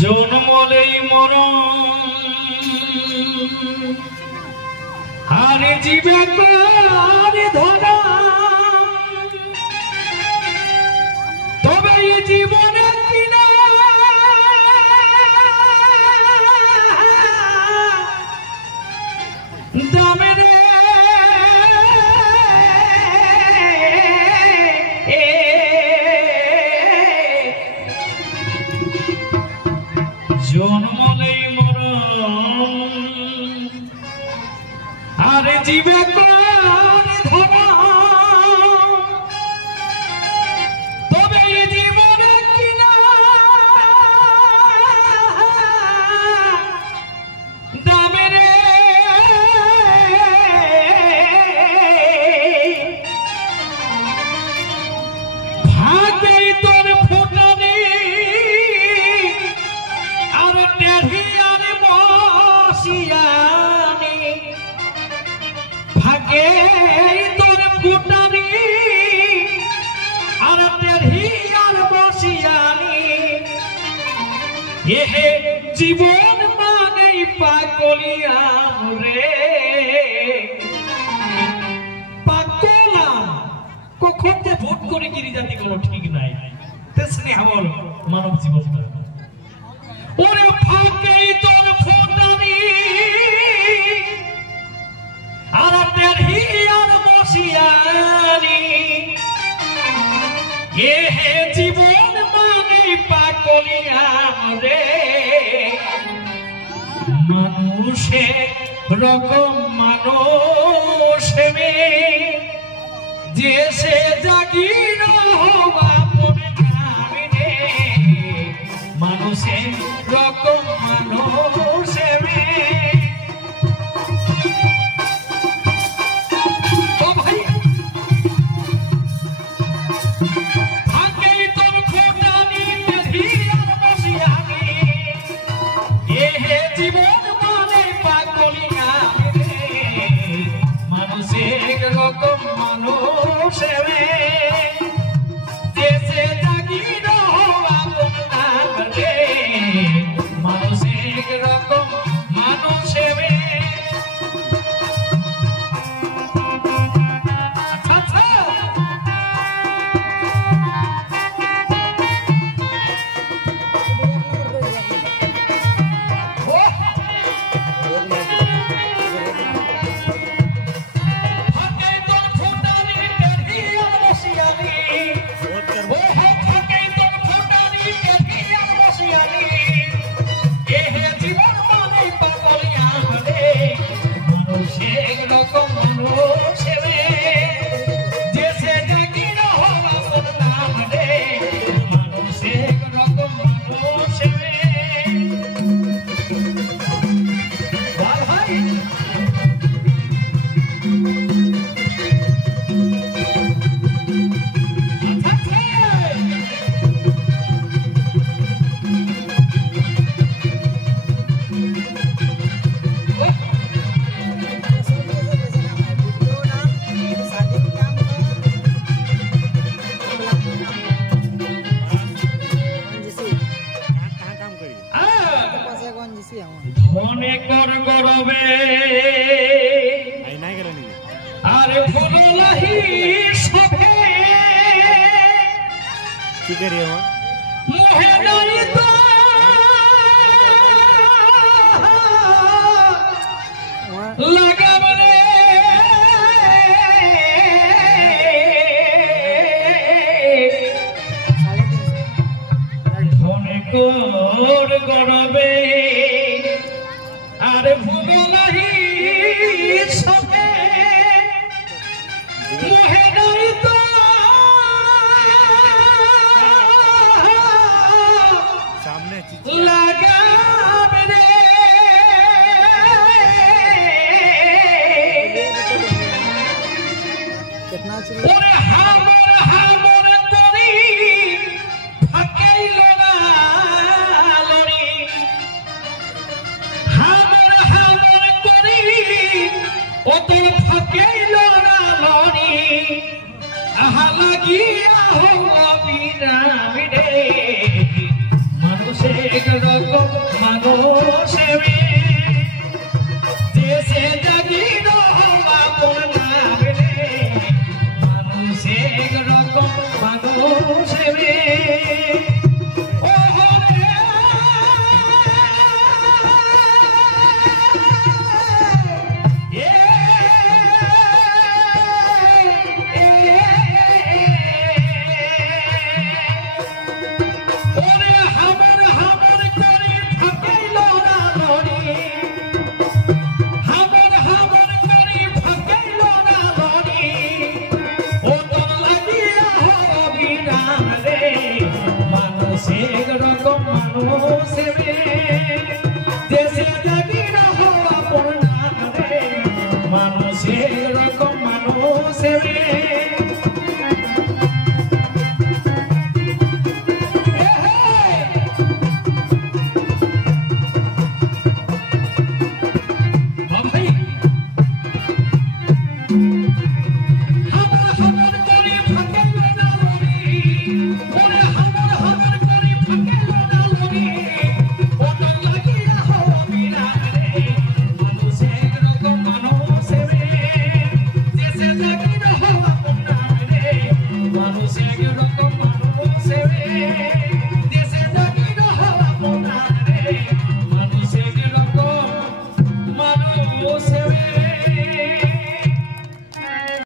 জন্মলেই মরণ আর জীবে করে ধরা তবে এই জীবনে কিনা দামে রে জন্মলেই মরণ আর জীবে করে ধরা তবে এই জীবনে কিনা দামে রে ভাগে তোর ফুটানি আর টেढ़ी আর মশিয়ানি ভাগে তোর ফুটানি আর টেढ़ी আর মশিয়ানি এহে জীবন মানেই পাগলিয়া রে পাগলা কখন যে ভোট করে গিরি জাতি কোনো ঠিক নাই তেসনি আমার মানব জীবনটা ওরে ফাঁকে তোর ফুটানি আর টেढ़ी আর মশিয়ানি এহে জীবন মানে পাগলিয়া রে মানুষে রকম মানুষ যে সে জাগির আপন নামে রে মানুষে রকম মানুষ জীবন মানে পাগলিয়া মানুষের রকম মানুষ দেশে জাগির আপন নাম রে মানুষের রকম মানুষ ধনে কর গরবে আরে ফুললাহি শোভে কি করি আমার মোহে নাই তো লাগাব রে ধনে কর গরবে আরে ফুললাহি শোভে মোহে নাই তো সামনে লাগাব রে कितना चले ओरे हामर तोरी फाकाइलो ना लरी हामर तोरी ओ তোর ফাকাইলো না লরি আহা লাগিয়া হলা বিনা রে মানুষের রকম মানুষের